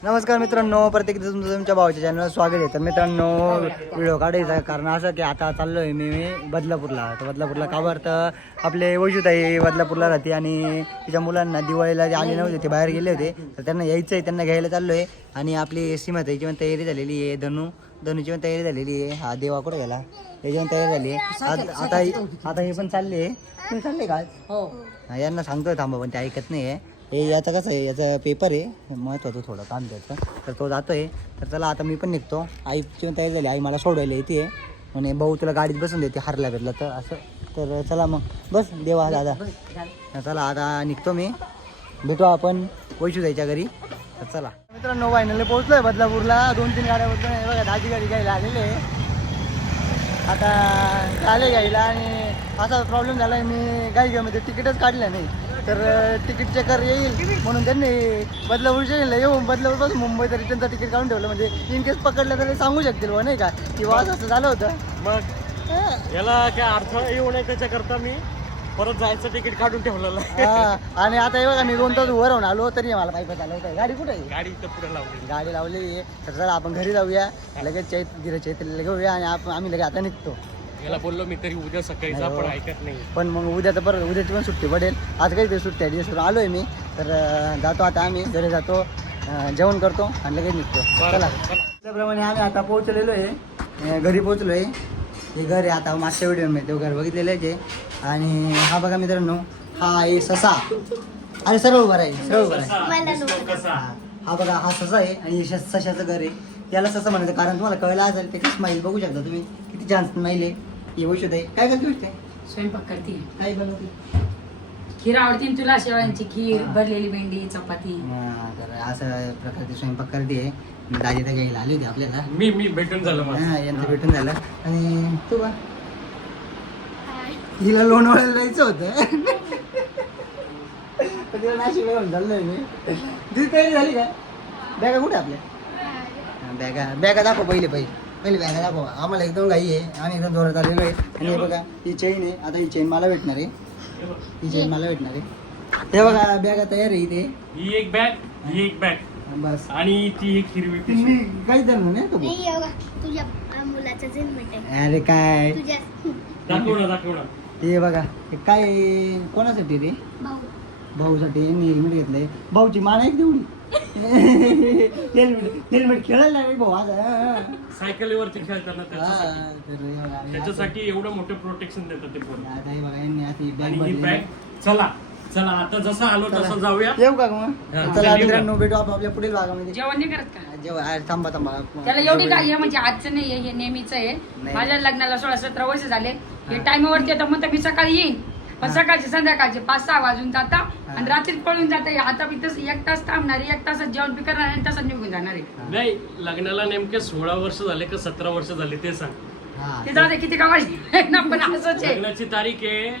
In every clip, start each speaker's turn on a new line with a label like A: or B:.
A: नमस्कार मित्रांनो, प्रत्येक दिवस तुमच्या भावाच्या चॅनलवर स्वागत आहे. तर मित्रांनो, व्हिडिओ काढायचा कारण असं की आता चाललोय मी बदलापूरला. तर बदलापूरला का बरं, तर आपले वैशूताई बदलापूरला राहते आणि तिच्या मुलांना दिवाळीला जे आले नव्हते ते बाहेर गेले होते, तर त्यांना यायचं आहे, त्यांना घ्यायला चाललोय. आणि आपली सीमाताईची पण तयारी झालेली आहे, धनूची पण तयारी झालेली आहे. हा देवा कुठे गेला, याची पण तयारी झाली आहे. आता हे पण चालले. तुम्ही चालले का? हो. यांना सांगतोय थांबा, पण ते ऐकत नाही आहे. हे याचं कसं आहे, याचा पेपर आहे महत्त्वाचं थोडं काम त्याचं, तर तो जातो आहे. तर चला आता मी पण निघतो. आईची पण तयारी झाली, आई मला सोडवायला येते म्हणे भाऊ तुला गाडीत बसून देते हरला भेटला तर असं. तर चला मग बस देवा दादा. चला आता निघतो मी, भेटू आपण वैशू जायच्या घरी. तर चला मित्रांनो, फायनली पोहोचलो आहे बदलापूरला. 2-3 गाड्या बघतो बघा, दाजी गाडी घ्यायला आलेले आहे. आता आले घ्यायला आणि असा प्रॉब्लेम झाला आहे, मी गाईमध्ये तिकीटच काढलं नाही. तर तिकीट चेकर येईल म्हणून त्यांनी बदलापूर स्टेशनला येऊन बदलापूरपासून मुंबई तरी त्यांचं तिकीट काढून ठेवलं. म्हणजे इन केस पकडलं तर सांगू शकतील व नाही का, किंवा असं झालं होतं.
B: मग याला काय अर्थ येऊ नये त्याच्याकरता मी परत जायचं तिकीट काढून ठेवलेलं आहे.
A: आणि आता हे बघा, मी 2 तास उभं राहून आलो तरी मला पाहिजे झालं होतं. गाडी कुठे आहे?
B: गाडी इथं पुढे लावली.
A: गाडी लावलेली आहे. तर चला आपण घरी जाऊया, लगेच चैत्रीला घेऊया आणि आम्ही लगेच आता निघतो.
B: याला बोललो मी तरी उद्या सकाळी जा, पण ऐकत नाही.
A: पण मग उद्या तर परत उद्याची पण सुट्टी पडेल. आज काही सुट्टी आहे, दिवस आलोय मी. तर जातो आता आम्ही घरी, जातो जेवण करतो आणि लगेच निघतो. चला त्याप्रमाणे आम्ही आता पोहोचलेलो आहे, घरी पोहोचलो आहे. हे घर आहे, आता मागच्या व्हिडिओमध्ये तो घर बघितलेलं आहे. आणि हा बघा मित्रांनो, हा आहे ससा. अरे सरळ उभा आहे, सरळ उभा आहे. हा बघा, हा ससा आहे आणि हे सशाचं घर आहे. याला ससा म्हणायचं कारण तुम्हाला कळलं असेल, त्याची स्माईल बघू शकता तुम्ही, किती छान स्माईल आहे. ही वैशू ताई काय करते?
C: स्वयंपाक करते.
A: काय बनवते?
C: खीर आवडते ना तुला? शेवळ्यांची खीर, भरलेली भेंडी, चपाती.
A: तर असं प्रकारचे स्वयंपाक करते. दाजी तर घ्यायला आली होती आपल्याला.
B: मी भेटून झालं माझं.
A: यांचं भेटून झालं. आणि तू बा हिला लोणावळ्याला जायचं होतं, तिला नाशिकला घेऊन चाललोय मी. तिची तयारी झाली का? बॅगा कुठे आपल्या? बॅगा दाखव पहिले बॅगा दाखव. आम्हाला एकदम घाई आहे, आम्ही एकदम जोरात आलेलो आहे. आणि हे बघा, ही चेन आहे. आता ही चेन मला भेटणार आहे, हे बघा बॅगा तयार आहे इथे.
B: ही एक बॅग
A: बस.
B: आणि ती एक हिरवी
A: तुम्ही
B: पिशवी.
A: काही जण नाही का?
D: तुझ्या मुलाचा जन्म आहे.
A: अरे काय,
D: तुझ्या
B: दाखव ना.
A: हे बघा, हे काय कोणासाठी रे?
D: भाऊ.
A: भाऊसाठी यांनी हेल्मेट घेतलंय. भाऊची मान आहे तेवढी. हेल्मेट खेळायला लागले भाऊ आज.
B: सायकलीवरती खेळताना
A: त्याच्यासाठी
B: त्याच्यासाठी एवढं मोठं प्रोटेक्शन देतात ते पोरं.
A: बघा यांनी आता ही
B: आणि
A: बॅग
B: ही
A: भरलेली.
B: बॅग चला आता जसं आलो तसं जाऊया.
A: येऊ का मग?
B: हा,
A: चला
B: येऊ
A: मित्रांनो, भेटू आपण आपल्या पुढील भागामध्ये.
C: जेवण नाही करत का?
A: जेव्हा थांबा
C: त्याला एवढी काय आहे, म्हणजे आजचं नाही हे नेहमीच आहे.
A: नाही.
C: माझ्या लग्नाला 16-17 वर्ष झाले. हे टाइमवरती येतं म्हणतं मी सकाळी येईन, पण सकाळचे संध्याकाळचे 5-6 वाजून जाता आणि रात्री पळून जाता. आता मी तसं 1 तास थांबणार आहे, 1 तासात जेवण बी करणार आणि तसंच निघून जाणार आहे.
B: नाही, लग्नाला नेमके 16 वर्ष झाले का 17 वर्ष झाले ते सांग.
A: हा.
C: ते जाऊ दे, किती गावाची ना, पण असंच आहे.
B: लग्नाची तारीख आहे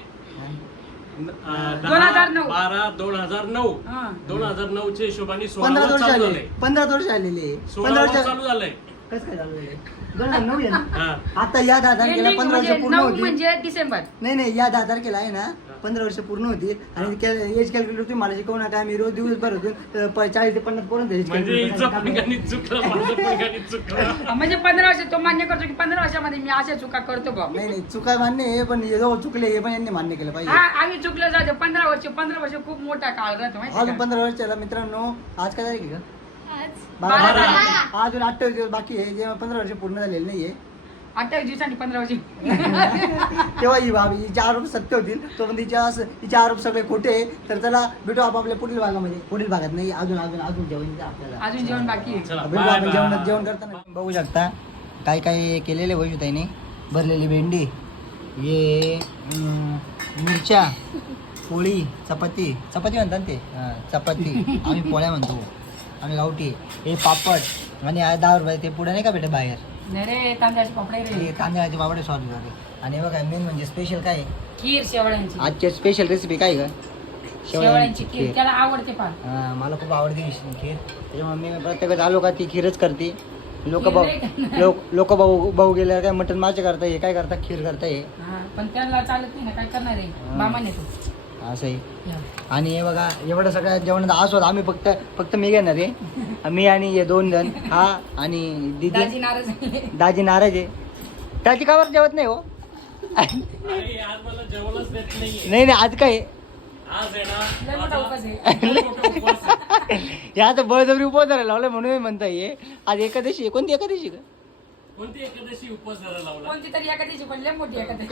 C: 2009.
B: 12/2009.
C: हा.
B: 2009 च्या हिशोबाने
A: 15 वर्ष
B: चालू
A: आले,
B: झालंय.
A: 15 वर्ष आलेले.
B: 16 चालू झालंय.
A: कसं काय चालू आहे? 2009 आहे ना?
B: हा.
A: आता या 10 तारखेला 15 वर्ष पूर्ण
C: 9
A: होती.
C: म्हणजे डिसेंबर.
A: नाही या 10 तारखेला आहे ना 15 वर्ष पूर्ण होतील. आणि एज कॅल्क्युलेटर तुम्ही मला शिकवू नका, मी रोज दिवसभर होतो 40 ते 50 पर्यंत age
B: म्हणजे
A: calculator
B: हिचं
A: काम
B: पण
A: आहे.
B: गणित चुकलं, माझं पण गणित चुकलं.
C: म्हणजे 15 वर्ष तो मान्य करतो की 15 वर्षामध्ये मी अशा चुका करतो बा.
A: नाही चुका मान्य आहे, पण हे जो चुकले हे पण यांनी मान्य केलं
C: हा,
A: पाहिजे.
C: आम्ही चुकलं जाते. 15 वर्ष खूप मोठा काळ राहतो माहिती
A: अजून
C: का?
A: 15 वर्षाला मित्रांनो, आज काय तारीख आहे का?
D: आज
A: 12
C: 12.
A: तारीख. अजून 28 दिवस बाकी आहे, जेव्हा 15 वर्ष पूर्ण झालेले नाहीये.
C: 28 दिवसांनी 15 वर्ष.
A: तेव्हा ही बाबी हिचे आरोप सत्य होतील, तो पण हिचे आरोप सगळे खोटे आहे. तर चला भेटू आपापल्या पुढील भागामध्ये. पुढील भागात नाही, अजून जेवण आहे आपल्याला.
C: अजून जेवण बाकी आहे.
B: चला,
A: भेटू
B: बाय
A: आपण
B: बाय.
A: जेवण करताना. बघू शकता काय काय केलेले वैशूताईने. भरलेली भेंडी, हे मिरच्या, पोळी, चपाती म्हणतात ते, चपाती आम्ही पोळ्या म्हणतो, आम्ही गावठी. हे पापड आणि 10 रुपये ते पुढे नाही का भेटे बाहेर,
C: नाही रे, तांदळाचे पापड रे.
A: हे तांदळाचे पापडे सॉरी. आणि हे बघा मेन म्हणजे स्पेशल काय आहे?
C: खीर शेवळ्यांची.
A: आजची स्पेशल रेसिपी काय का?
C: शेवळ्यांची खीर त्याला आवडते फार.
A: हा, मला खूप आवडते ही खीर. त्याच्यामुळे मी प्रत्येक वेळेस आलो का ती खीरच करते. लोक भाऊ गेल्यावर काय मटण मासे करता, हे काय करता, खीर करता. हे
C: हा, पण त्याला चालत नाही ना, काय करणार आहे? मामाने तू
A: असंही आणि हे बघा एवढं सगळं जेवणाचा आस्वाद आम्ही फक्त मी घेणार आहे मी आणि हे 2 जण हा आणि
C: दाजी
A: दीदी
C: नाराज आहे.
A: दाजी नाराज आहे त्याची कावर जेवत नाही हो
B: अरे आज मला जेवणच देत नाहीये.
A: नाही आज काय
B: आज आहे
C: लय
B: ना
C: मोठा
B: माझा
C: उपवास आहे.
B: लय मोठा उपवास आहे.
A: या आता बळजबरी उपवास धरायला लावलं म्हणून मी म्हणता ये आज एकादशी आहे कोणती एकादशी का
B: कोणती एकादशी उपवास धरायला लावला?
C: कोणती तरी एखाद्याची पण लय मोठी एखाद्याची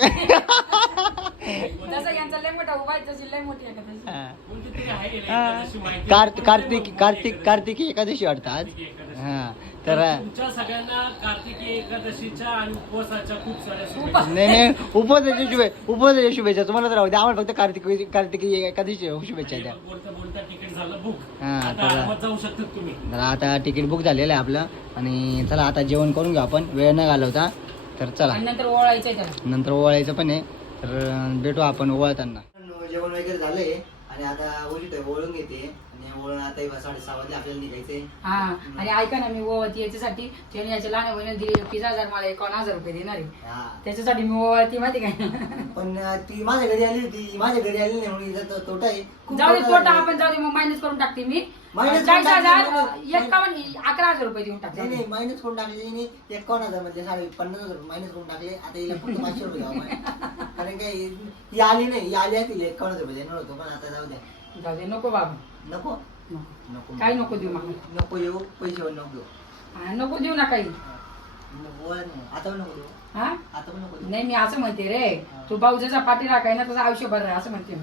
C: तसं यांचा लय मोठा उभा आहे तशी लय मोठी एखाद्याची.
A: हा.
B: कोणती तरी आहे ना एकादशी माहिती.
A: कार्तिकी एकादशी वाटतं आज हा तर
B: तुमच्या सगळ्यांना कार्तिकी एकादशीच्या आणि उपवासाच्या खूप साऱ्या शुभेच्छा.
A: नाही उपवासाच्या शुभेच्छा तुम्हाला तर राहू द्या आम्हाला फक्त कार्तिकी एकादशी शुभेच्छा द्या
B: बोलता बोलता तिकीट झालं बुक.
A: हा,
B: आता
A: चला.
B: आरामात जाऊ शकतात तुम्ही.
A: तर आता तिकीट बुक झालेलं आहे आपलं आणि चला आता जेवण करून घेऊ आपण वेळ न घालवता तर चला
C: आणि नंतर ओळायचंय त्याला.
A: नंतर ओवाळायचं पण आहे तर भेटू आपण ओवाळताना जेवण वगैरे झालंय आणि आता ओळून घेते आणि ओळून आता 6:30 वाजले आपल्याला निघायचंय
C: हा आणि ऐका ना मी ओवाळती याच्यासाठी त्याने याच्या लहान बहिणीला दिले 30,000 मला 51,000 रुपये देणार आहे
A: हा
C: त्याच्यासाठी मी ओवाळती माहिती काय
A: पण ती माझ्या घरी आली होती माझ्या घरी आली नाही म्हणून हिचा तोटा आहे खूप
C: जाऊ दे
A: तोटा
C: तोटा
A: आहे.
C: आपण जाऊ दे मग मायनस करून टाकते मी
A: Minus
C: 40,000
A: करून टाकते.
C: 11,000 रुपये देऊन टाकते
A: नाही मायनस करून टाकले तिने 51,000 म्हणजे 50,000 मायनस करून टाकले आता हिला फक्त 500 रुपये द्यावं कारण काय ही आली नाही ही आली असतील 51,000 रुपये देणार होतो पण आता जाऊ द्या
C: जाऊ दे नको बाबा
A: नको
C: नको.
A: नको
C: काही नको देऊ मला
A: नको येऊ पैसे पण नको देऊ
C: हा, नको देऊ ना काही
A: नको नाही. आता पण नको देऊ
C: हा
A: आता पण नको देऊ
C: नाही मी असं म्हणते रे तू भाऊ जसा पाठी राखाय ना तसं आयुष्यभर राह असं म्हणते मी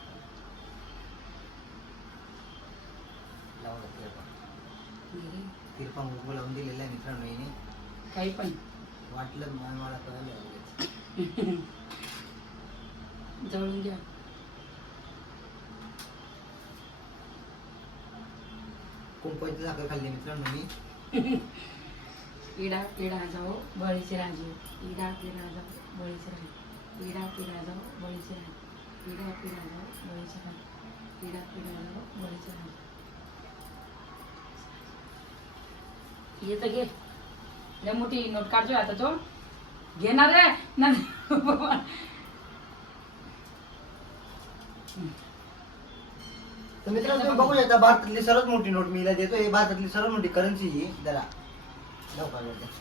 A: तिरपा बोलावून दिलेला आहे मित्रांनो हिने
C: काही पण
A: वाटलं मला कळलं
C: जवळून घ्या
A: कुंपणची साखर खाल्ली मित्रांनो मी
C: इडा पिडा जाओ बळीचे राजे इडा पिडा जाओ बळीचे राजे इडा पिडा जाओ बळीचे राजे इडा पिडा जाओ बळीचे राजे इडा पिडा जाओ बळीचे राजे येतं घे लय मोठी नोट काढतोय आता तो घेणार रे
A: तर मित्रांनो तुम्ही बघू शकता भारतातली सर्वात मोठी नोट मी हिला देतो हे भारतातली सर्वात मोठी करन्सी ही जरा लवकर लवकर.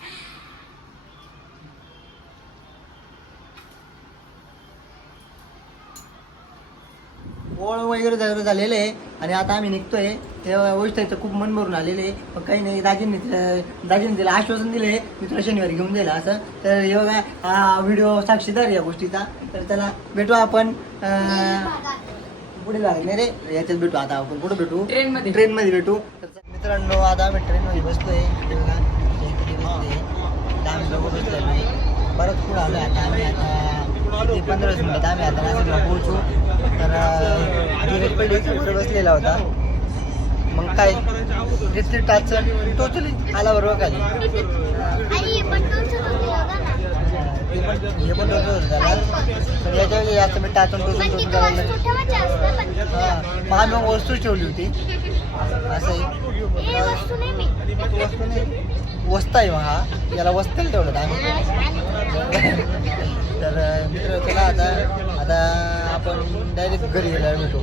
A: ओळ वगैरे झालेलं आहे आणि आता आम्ही निघतोय ते वैष्णवीचं खूप मन भरून आलेलं आहे पण काही नाही दाजीने तिला आश्वासन दिले मित्र शनिवारी घेऊन जाईल असं तर हे बघा हा व्हिडिओ साक्षीदार या गोष्टीचा तर त्याला भेटू आपण पुढे लागले नाही रे याच्यात भेटू आता आपण कुठे भेटू ट्रेनमध्ये भेटू तर मित्रांनो आता आम्ही ट्रेनमध्ये बसतोय हे बघा आम्ही लोक बसलोय परत पुढे आलो आता आम्ही आता 15 मिनिटात आम्ही आता नाशिकला पोहोचू तर धीरज पहिले पुढे बसलेला होता मग काय तिथली टाच टोचली आला बरोबर खाली
D: आई पण टोचत होती बघा ना.
A: हे पण टोचत होतं त्याला तर याच्यावर आता मी टाचून
D: पण
A: टोचून
D: तिथं
A: टोचून
D: वस्तू ठेवायची असतं पण
A: हां मग आम्ही मग वस्तू ठेवली होती असंही
D: हे वस्तू नाही मी
A: वस्तू नाही वस्ता आहे मग हा याला वस्ताला ठेवलं होतं आम्ही तर मित्र चला आता आपण डायरेक्ट घरी गेल्यावर भेटू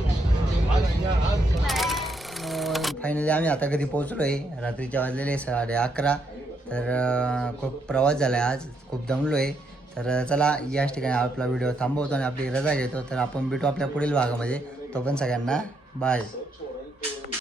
A: फायनली आम्ही आता घरी पोहोचलो आहे रात्रीच्या वाजलेले 11:30 तर खूप प्रवास झाला आहे आज खूप दमलो आहे तर चला याच ठिकाणी आपला व्हिडिओ थांबवतो आणि आपली रजा घेतो तर आपण भेटू आपल्या पुढील भागामध्ये तो पण सगळ्यांना बाय